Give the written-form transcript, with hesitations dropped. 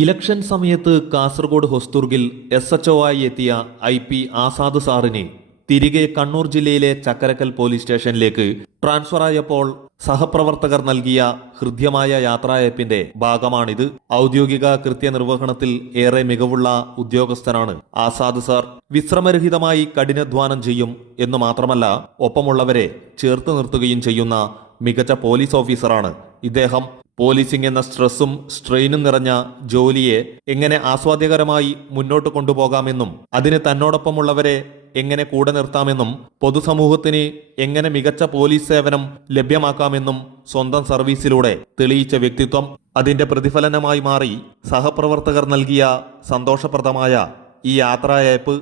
Election സമയത്ത് Kasaragod ഹൊസ്ദുർഗിൽ SHO ആയി എത്തിയ IP ആസാദ് സാറിനെ തിരികെ കണ്ണൂർ ജില്ലയിലെ ചക്കരക്കൽ പോലീസ് സ്റ്റേഷനിലേക്ക് ട്രാൻസ്ഫർ ആയപ്പോൾ സഹപ്രവർത്തകർ നൽകിയ ഹൃദ്യമായ യാത്രയയപ്പിന്റെ ഭാഗമാണിത്. ഔദ്യോഗിക കൃത്യനിർവഹണത്തിൽ ഏറെ മികവുള്ള ഉദ്യോഗസ്ഥനാണ് ആസാദ് സാർ. വിശ്രമരഹിതമായി കഠിനാധ്വാനം ചെയ്യും എന്നു മാത്രമല്ല, ഒപ്പമുള്ളവരെ ചേർത്ത് നിർത്തുകയും ചെയ്യുന്ന മികച്ച പോലീസ് ഓഫീസറാണ് ഇദ്ദേഹം. പോലീസിംഗ് എന്ന സ്ട്രെസ്സും സ്ട്രെയിനും നിറഞ്ഞ ജോലിയെ എങ്ങനെ ആസ്വാദ്യകരമായി മുന്നോട്ട് കൊണ്ടുപോകാമെന്നും അതിന് തന്നോടൊപ്പമുള്ളവരെ എങ്ങനെ കൂടെ നിർത്താമെന്നും പൊതുസമൂഹത്തിന് എങ്ങനെ മികച്ച പോലീസ് സേവനം ലഭ്യമാക്കാമെന്നും സ്വന്തം സർവീസിലൂടെ തെളിയിച്ച വ്യക്തിത്വം. അതിന്റെ പ്രതിഫലനമായി മാറി സഹപ്രവർത്തകർ നൽകിയ സന്തോഷപ്രദമായ ഈ യാത്രയയപ്പ്.